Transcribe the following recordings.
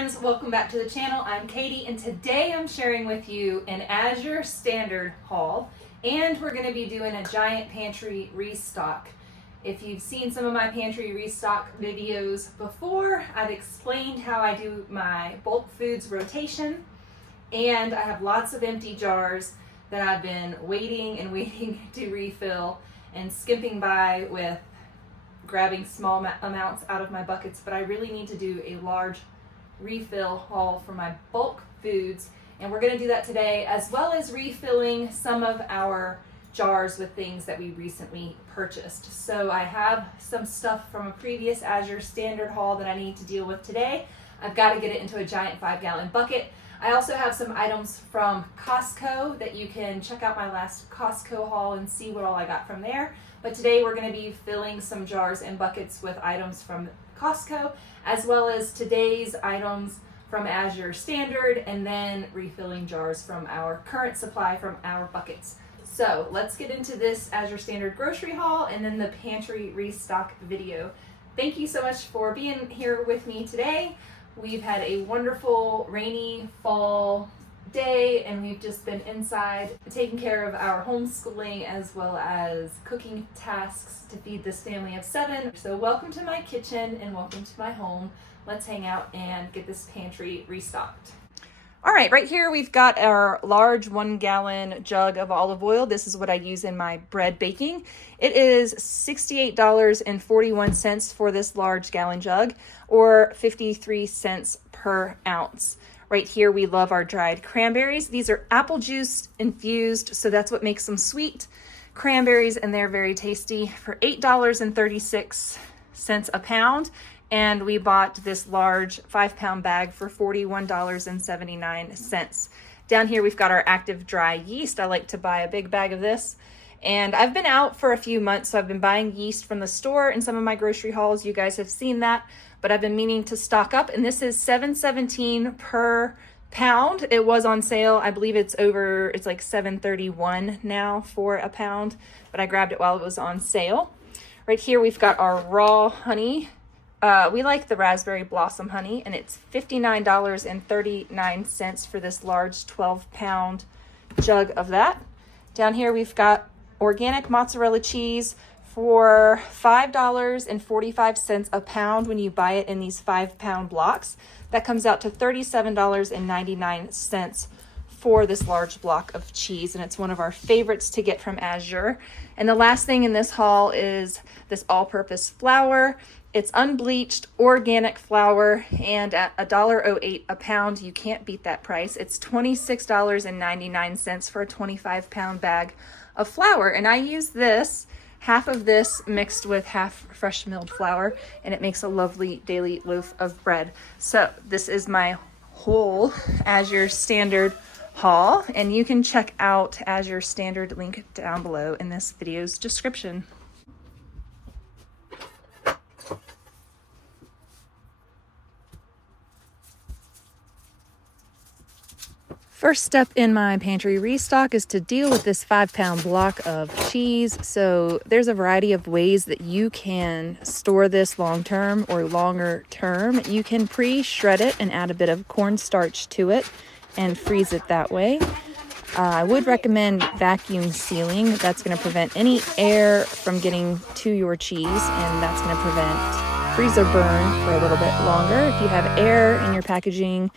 friends, welcome back to the channel. I'm Katie and today I'm sharing with you an Azure Standard haul, and we're going to be doing a giant pantry restock. If you've seen some of my pantry restock videos before, I've explained how I do my bulk foods rotation, and I have lots of empty jars that I've been waiting to refill and skipping by with grabbing small amounts out of my buckets, but I really need to do a large refill haul for my bulk foods, and we're going to do that today, as well as refilling some of our jars with things that we recently purchased. So I have some stuff from a previous Azure Standard haul that I need to deal with today. I've got to get it into a giant 5-gallon bucket. I also have some items from Costco that you can check out my last Costco haul and see what all I got from there. But today we're going to be filling some jars and buckets with items from Costco, as well as today's items from Azure Standard, and then refilling jars from our current supply from our buckets. So let's get into this Azure Standard grocery haul and then the pantry restock video. Thank you so much for being here with me today. We've had a wonderful rainy fall day, and we've just been inside taking care of our homeschooling as well as cooking tasks to feed this family of 7. So welcome to my kitchen and welcome to my home. Let's hang out and get this pantry restocked. All right, right here we've got our large 1-gallon jug of olive oil. This is what I use in my bread baking. It is $68.41 for this large gallon jug, or 53 cents per ounce. Right here we love our dried cranberries. These are apple juice infused, so that's what makes them sweet cranberries, and they're very tasty, for $8.36 a pound. And we bought this large 5-pound bag for $41.79. Down here we've got our active dry yeast. I like to buy a big bag of this. And I've been out for a few months, so I've been buying yeast from the store in some of my grocery hauls. You guys have seen that, but I've been meaning to stock up, and this is $7.17 per pound. It was on sale. I believe it's like $7.31 now for a pound, but I grabbed it while it was on sale. Right here we've got our raw honey. We like the raspberry blossom honey, and it's $59.39 for this large 12-pound jug of that. Down here we've got organic mozzarella cheese for $5.45 a pound when you buy it in these 5-pound blocks. That comes out to $37.99 for this large block of cheese, and it's one of our favorites to get from Azure. And the last thing in this haul is this all-purpose flour. It's unbleached organic flour, and at $1.08 a pound, you can't beat that price. It's $26.99 for a 25-pound bag of flour, and I use this, half of this mixed with half fresh milled flour, and it makes a lovely daily loaf of bread. So this is my whole Azure Standard haul, and you can check out Azure Standard link down below in this video's description. First step in my pantry restock is to deal with this 5-pound block of cheese. So there's a variety of ways that you can store this long-term or longer term. You can pre-shred it and add a bit of cornstarch to it and freeze it that way. I would recommend vacuum sealing. That's going to prevent any air from getting to your cheese, and that's going to prevent freezer burn for a little bit longer. If you have air in your packaging,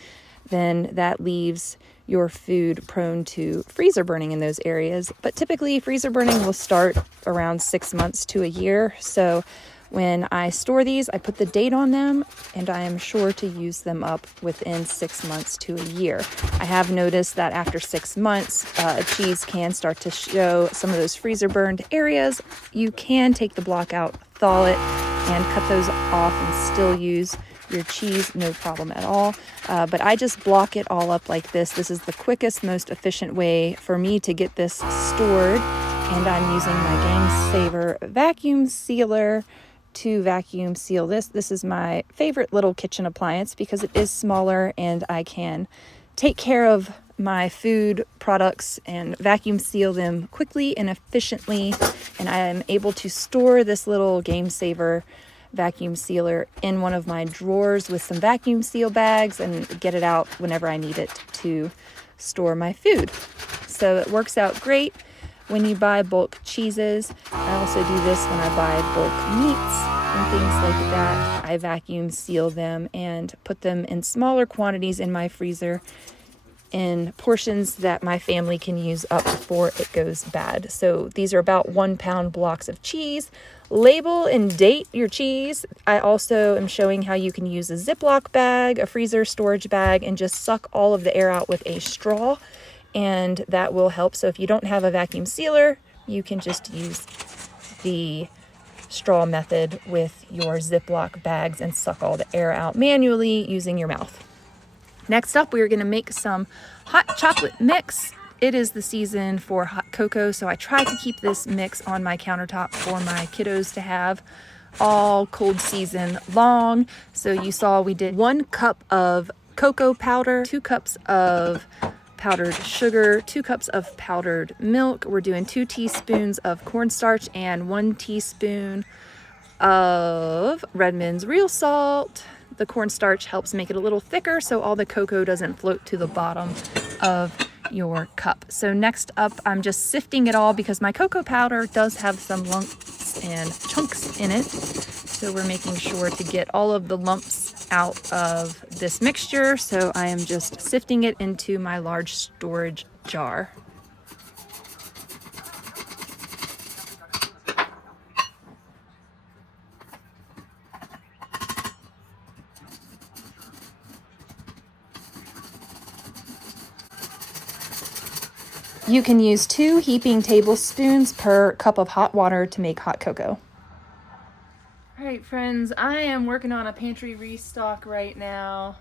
then that leaves your food prone to freezer burning in those areas. But typically freezer burning will start around 6 months to a year. So when I store these, I put the date on them, and I am sure to use them up within 6 months to a year. I have noticed that after 6 months, a cheese can start to show some of those freezer burned areas. You can take the block out, thaw it, and cut those off and still use your cheese, no problem at all. But I just block it all up like this. This is the quickest, most efficient way for me to get this stored, and I'm using my Game Saver vacuum sealer to vacuum seal this. This is my favorite little kitchen appliance because it is smaller, and I can take care of my food products and vacuum seal them quickly and efficiently, and I am able to store this little Game Saver vacuum sealer in one of my drawers with some vacuum seal bags and get it out whenever I need it to store my food. So it works out great when you buy bulk cheeses. I also do this when I buy bulk meats and things like that. I vacuum seal them and put them in smaller quantities in my freezer in portions that my family can use up before it goes bad. So these are about 1 pound blocks of cheese. Label and date your cheese. I also am showing how you can use a Ziploc bag, a freezer storage bag, and just suck all of the air out with a straw, and that will help. So if you don't have a vacuum sealer, you can just use the straw method with your Ziploc bags and suck all the air out manually using your mouth. Next up, we're going to make some hot chocolate mix. It is the season for hot cocoa, so I try to keep this mix on my countertop for my kiddos to have all cold season long. So you saw we did 1 cup of cocoa powder, 2 cups of powdered sugar, 2 cups of powdered milk. We're doing 2 teaspoons of cornstarch and 1 teaspoon of Redmond's real salt. The cornstarch helps make it a little thicker so all the cocoa doesn't float to the bottom of your cup. So next up, I'm just sifting it all because my cocoa powder does have some lumps and chunks in it. So we're making sure to get all of the lumps out of this mixture. So I am just sifting it into my large storage jar. You can use 2 heaping tablespoons per cup of hot water to make hot cocoa. All right, friends, I am working on a pantry restock right now.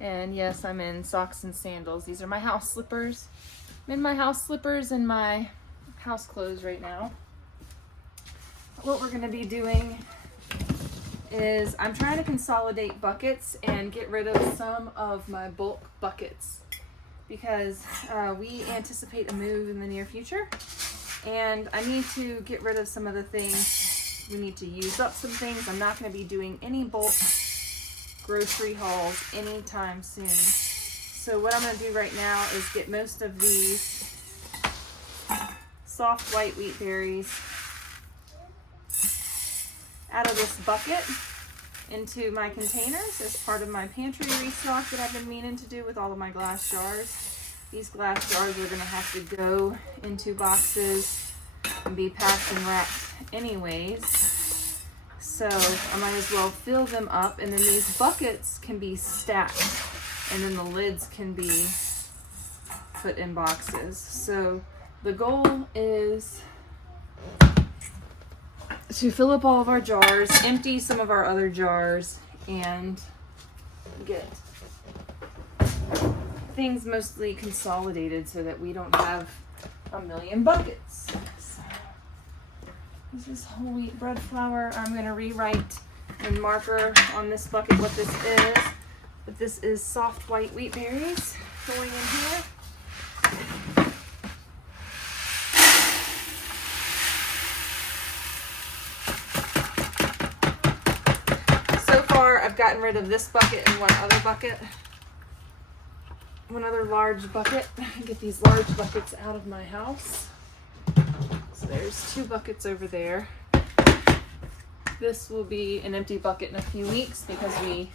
And yes, I'm in socks and sandals. These are my house slippers. I'm in my house slippers and my house clothes right now. What we're gonna be doing is I'm trying to consolidate buckets and get rid of some of my bulk buckets, because we anticipate a move in the near future, and I need to get rid of some of the things. We need to use up some things. I'm not going to be doing any bulk grocery hauls anytime soon. So what I'm going to do right now is get most of these soft white wheat berries out of this bucket into my containers as part of my pantry restock that I've been meaning to do with all of my glass jars. These glass jars are going to have to go into boxes and be packed and wrapped anyways. So I might as well fill them up, and then these buckets can be stacked, and then the lids can be put in boxes. So the goal is to fill up all of our jars, empty some of our other jars, and get things mostly consolidated so that we don't have a million buckets. So, this is whole wheat bread flour. I'm going to rewrite in marker on this bucket what this is. But this is soft white wheat berries going in here. I've gotten rid of this bucket and one other large bucket. Get these large buckets out of my house. So there's 2 buckets over there. This will be an empty bucket in a few weeks because we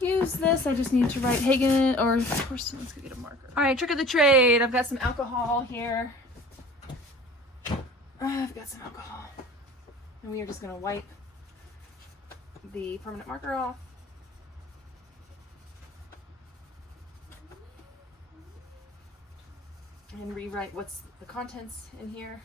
use this. I just need to write Hagen, or of course, let's go get a marker. All right, trick of the trade. I've got some alcohol here. I've got some alcohol. And we are just gonna wipe the permanent marker off. And rewrite what's the contents in here.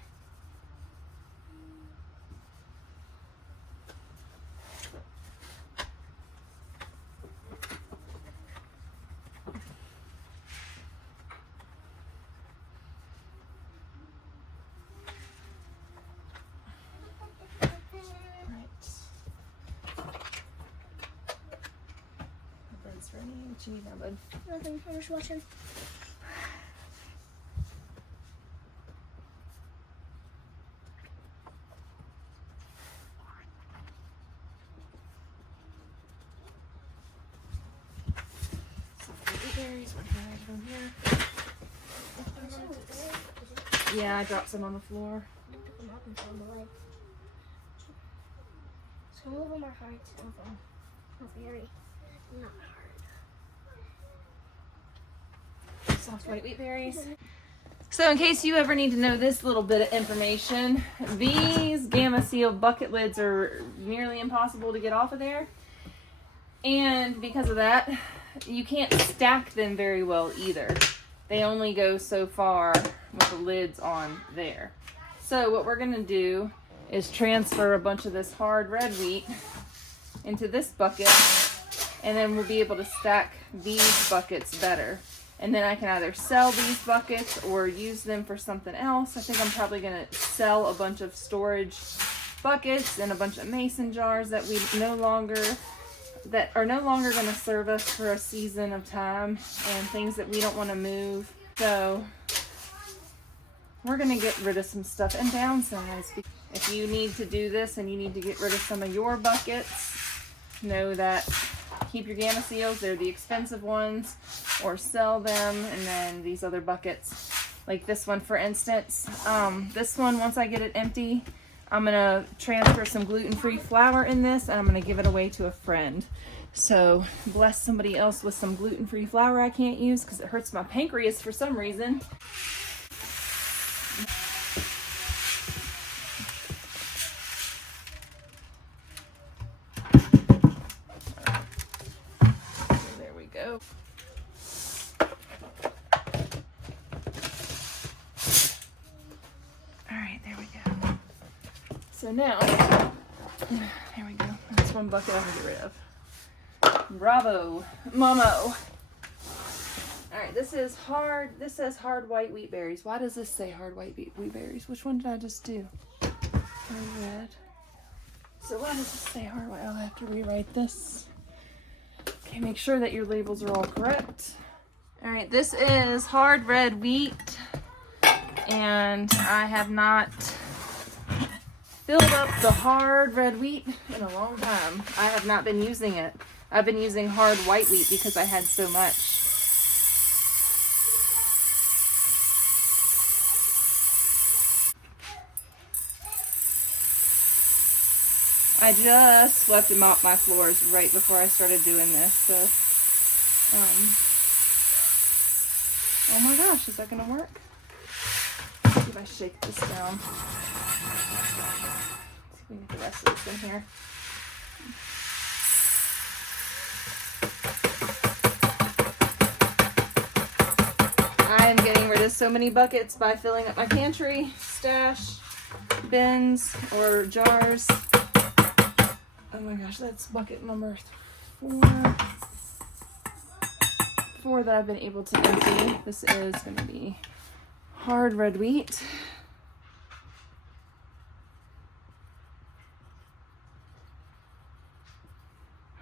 What you need now, bud? Nothing. I'm just watching. berries. What did I do here? Yeah, I dropped some on the floor. Some of them are hard, some of them are very not hard. Soft white wheat berries. So in case you ever need to know this little bit of information, these Gamma Seal bucket lids are nearly impossible to get off of there. And because of that, you can't stack them very well either. They only go so far with the lids on there. So what we're gonna do is transfer a bunch of this hard red wheat into this bucket, and then we'll be able to stack these buckets better. And then I can either sell these buckets or use them for something else. I think I'm probably gonna sell a bunch of storage buckets and a bunch of mason jars that are no longer gonna serve us for a season of time, and things that we don't wanna move. So we're gonna get rid of some stuff and downsize. If you need to do this and you need to get rid of some of your buckets, know that keep your Gamma Seals, they're the expensive ones, or sell them. And then these other buckets, like this one for instance, this one, once I get it empty, I'm gonna transfer some gluten-free flour in this, and I'm gonna give it away to a friend. So bless somebody else with some gluten-free flour I can't use because it hurts my pancreas for some reason. There we go. All right, there we go. So now, here we go. That's one bucket I can get rid of. Bravo, Momo. All right, this is hard. This says hard white wheat berries. Why does this say hard white wheat berries? Which one did I just do? Hard red. So why does this say hard white? I'll have to rewrite this. Okay, make sure that your labels are all correct. All right, this is hard red wheat, and I have not filled up the hard red wheat in a long time. I have not been using it. I've been using hard white wheat because I had so much. I just swept and mopped my floors right before I started doing this, so, oh my gosh, is that gonna work? Let's see if I shake this down. Let's see if we can get the rest of this in here. I am getting rid of so many buckets by filling up my pantry, stash, bins, or jars. Oh my gosh, that's bucket number 4 that I've been able to empty. This is going to be hard red wheat.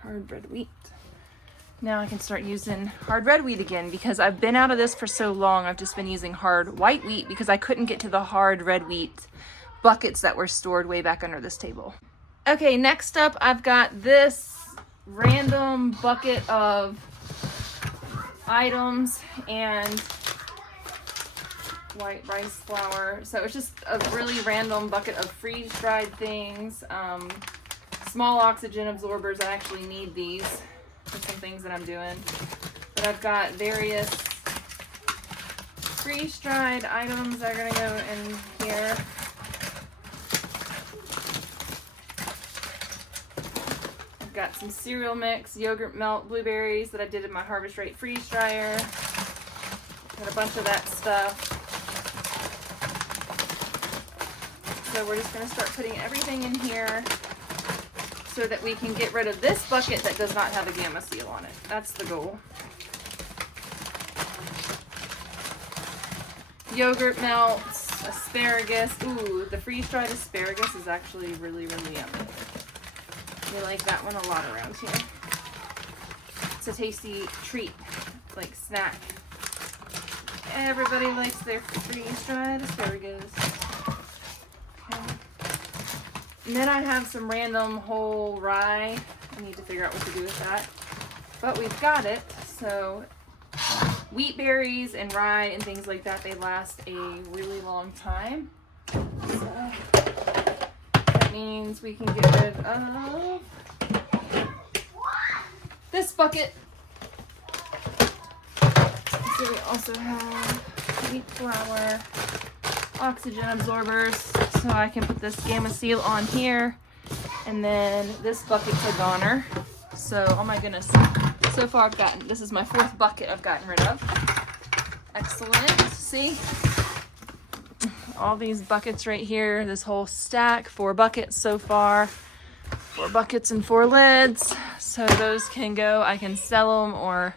Hard red wheat. Now I can start using hard red wheat again because I've been out of this for so long. I've just been using hard white wheat because I couldn't get to the hard red wheat buckets that were stored way back under this table. Okay, next up I've got this random bucket of items and white rice flour. So it's just a really random bucket of freeze-dried things, small oxygen absorbers. I actually need these for some things that I'm doing. But I've got various freeze-dried items that are gonna go in here. Got some cereal mix, yogurt melt, blueberries that I did in my Harvest Rate freeze dryer. Got a bunch of that stuff. So we're just going to start putting everything in here so that we can get rid of this bucket that does not have a Gamma Seal on it. That's the goal. Yogurt melts, asparagus. Ooh, the freeze-dried asparagus is actually really, really yummy. We like that one a lot around here. It's a tasty treat, like snack. Everybody likes their freeze-dried asparagus. Okay. And then I have some random whole rye. I need to figure out what to do with that. But we've got it, so wheat berries and rye and things like that, they last a really long time. So that means we can get rid of this bucket. So we also have wheat flour, oxygen absorbers, so I can put this Gamma Seal on here. And then this bucket's a goner. So, oh my goodness. So far this is my 4th bucket I've gotten rid of. Excellent. See? All these buckets right here, this whole stack, 4 buckets so far. 4 buckets and 4 lids. So those can go, I can sell them or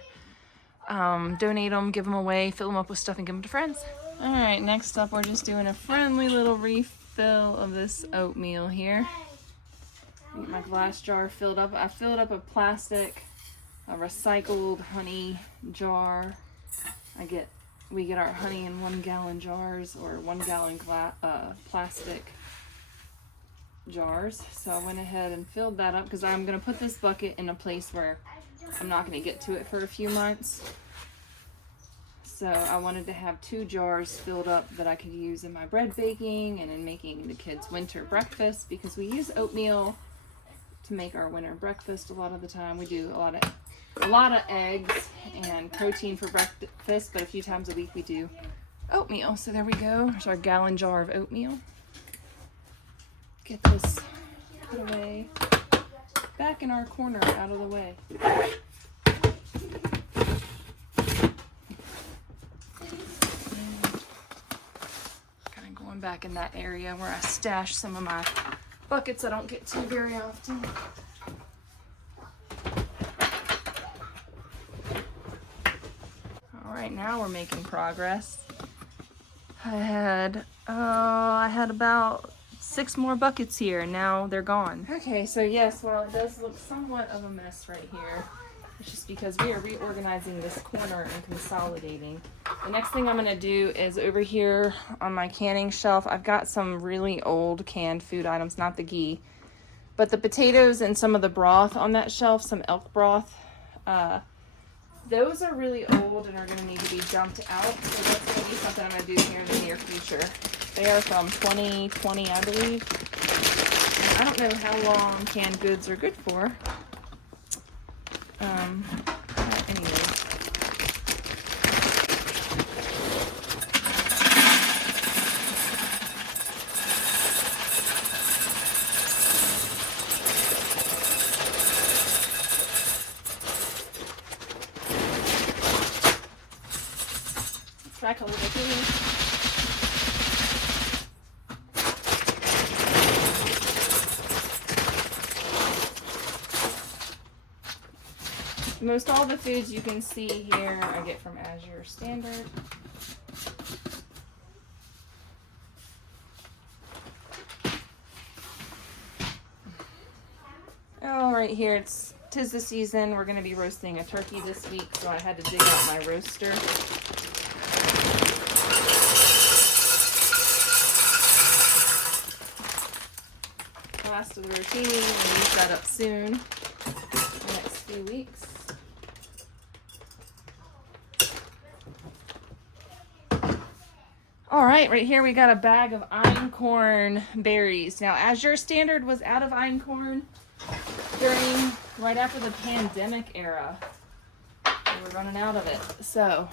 donate them, give them away, fill them up with stuff and give them to friends. All right, next up we're just doing a friendly little refill of this oatmeal here. Get my glass jar filled up. I filled up a recycled honey jar. We get our honey in 1 gallon jars or 1 gallon plastic jars. So I went ahead and filled that up because I'm gonna put this bucket in a place where I'm not gonna get to it for a few months. So I wanted to have 2 jars filled up that I could use in my bread baking and in making the kids' winter breakfast, because we use oatmeal to make our winter breakfast a lot of the time. We do a lot of eggs and protein for breakfast, but a few times a week we do oatmeal. So there we go. There's our gallon jar of oatmeal. Get this put away back in our corner out of the way. Kind of going back in that area where I stash some of my buckets I don't get to very often. All right, now we're making progress. I had about 6 more buckets here, and now they're gone. Okay, so yes, while it does look somewhat of a mess right here, it's just because we are reorganizing this corner and consolidating. The next thing I'm gonna do is over here on my canning shelf, I've got some really old canned food items, not the ghee, but the potatoes and some of the broth on that shelf, some elk broth. Those are really old and are gonna need to be dumped out, so that's gonna be something I'm gonna do here in the near future. They are from 2020, I believe. And I don't know how long canned goods are good for. Anyway. Let's back a little bit. Most all the foods you can see here I get from Azure Standard. Oh, right here, 'tis the season. We're going to be roasting a turkey this week, so I had to dig out my roaster. The last of the rotini, we'll use that up soon, the next few weeks. All right here we got a bag of einkorn berries. Now, Azure Standard was out of einkorn right after the pandemic era. We were running out of it. So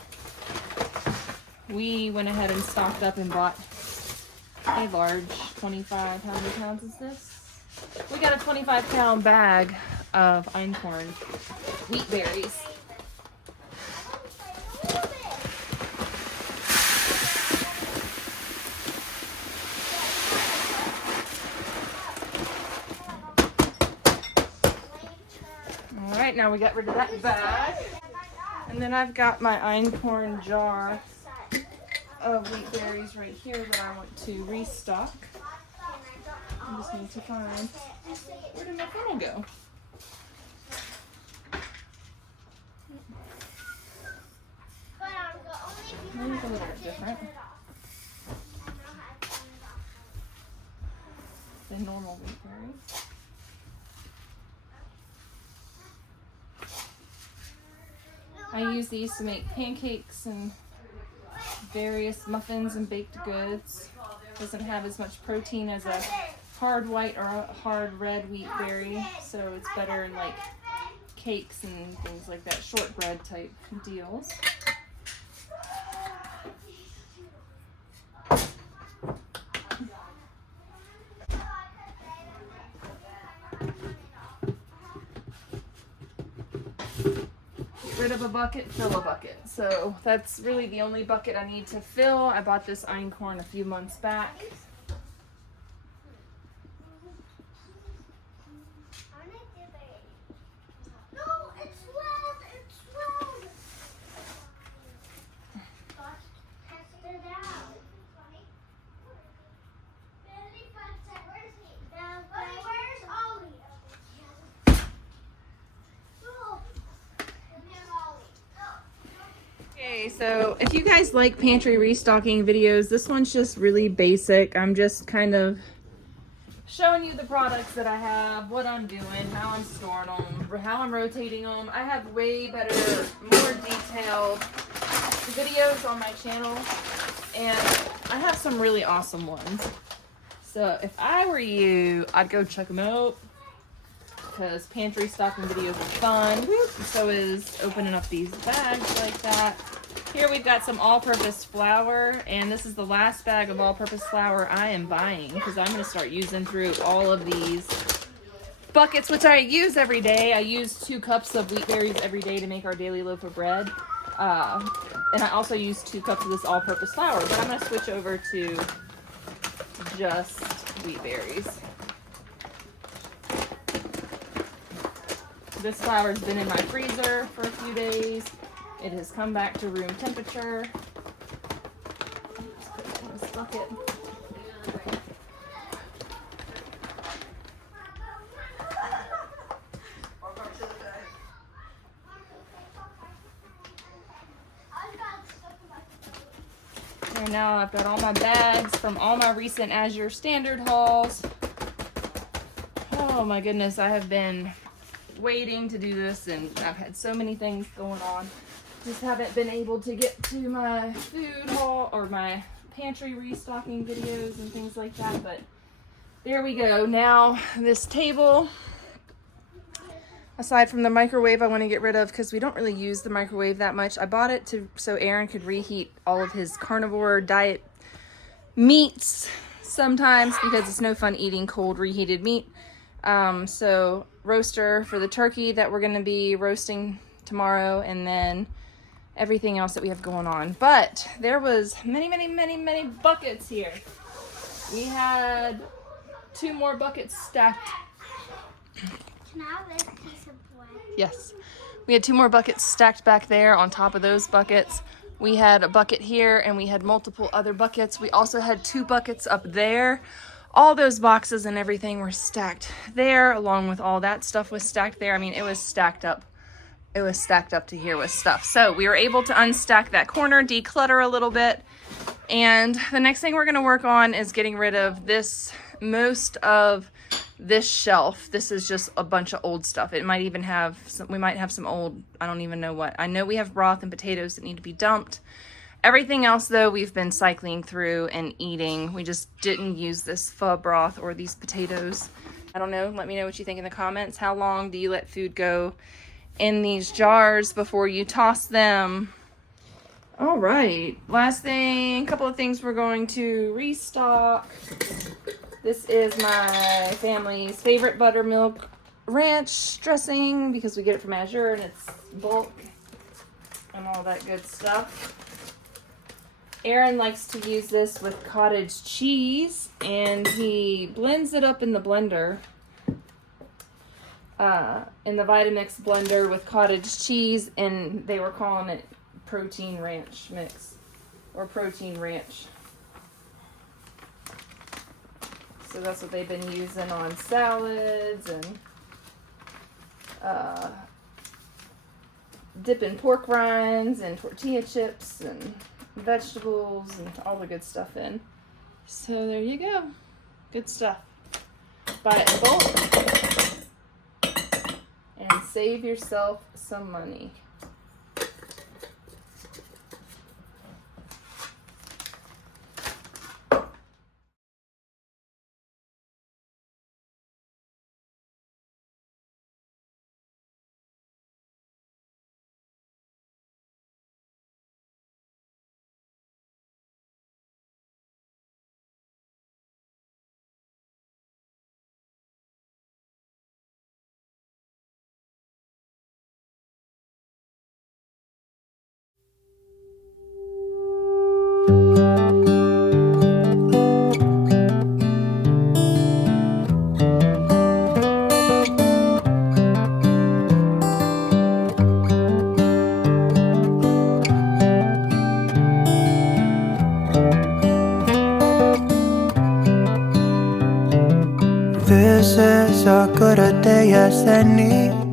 we went ahead and stocked up and bought a large 25, how many pounds is this? We got a 25-pound bag of einkorn wheat berries. Alright, now we got rid of that bag. And then I've got my einkorn jar of wheat berries right here that I want to restock. I just need to find, where did my funnel go? Mine's a little bit different than normal wheat berries. I use these to make pancakes and various muffins and baked goods. Doesn't have as much protein as a hard white or a hard red wheat berry, so it's better in like cakes and things like that, shortbread type deals. Get rid of a bucket, fill a bucket. So that's really the only bucket I need to fill. I bought this einkorn a few months back. Okay, so if you guys like pantry restocking videos, this one's just really basic. I'm just kind of showing you the products that I have, what I'm doing, how I'm storing them, how I'm rotating them. I have way better, more detailed videos on my channel, and I have some really awesome ones. So if I were you, I'd go check them out, because pantry stocking videos are fun. So is opening up these bags like that. Here we've got some all-purpose flour, and this is the last bag of all-purpose flour I am buying, because I'm going to start using through all of these buckets, which I use every day. I use 2 cups of wheat berries every day to make our daily loaf of bread. And I also use 2 cups of this all-purpose flour, but I'm going to switch over to just wheat berries. This flour's been in my freezer for a few days. It has come back to room temperature. Just put it in this bucket. And now I've got all my bags from all my recent Azure Standard hauls. Oh my goodness, I have been waiting to do this, and I've had so many things going on. Just haven't been able to get to my food haul or my pantry restocking videos and things like that, but there we go. Now this table, aside from the microwave, I want to get rid of because we don't really use the microwave that much. I bought it so Aaron could reheat all of his carnivore diet meats sometimes, because it's no fun eating cold reheated meat. So roaster for the turkey that we're going to be roasting tomorrow, and then everything else that we have going on. But there was many buckets here. We had 2 more buckets stacked. Can I have this piece of bread? Yes. We had 2 more buckets stacked back there on top of those buckets. We had a bucket here, and we had multiple other buckets. We also had 2 buckets up there. All those boxes and everything were stacked there, along with all that stuff was stacked there. I mean, it was stacked up. It was stacked up to here with stuff. So we were able to unstack that corner, declutter a little bit. And the next thing we're going to work on is getting rid of this, most of this shelf. This is just a bunch of old stuff. It might even have some, we might have some old, I don't even know what. I know we have broth and potatoes that need to be dumped. Everything else, though, we've been cycling through and eating. We just didn't use this pho broth or these potatoes. I don't know. Let me know what you think in the comments. How long do you let food go in these jars before you toss them? All right. Last thing, a couple of things we're going to restock. This is my family's favorite buttermilk ranch dressing, because we get it from Azure and it's bulk and all that good stuff. Aaron likes to use this with cottage cheese, and he blends it up in the blender, in the Vitamix blender with cottage cheese, and they were calling it protein ranch mix, or protein ranch. So that's what they've been using on salads and dipping pork rinds and tortilla chips and vegetables and all the good stuff in. So there you go. Good stuff. Buy it in bulk and save yourself some money. so good a day as any.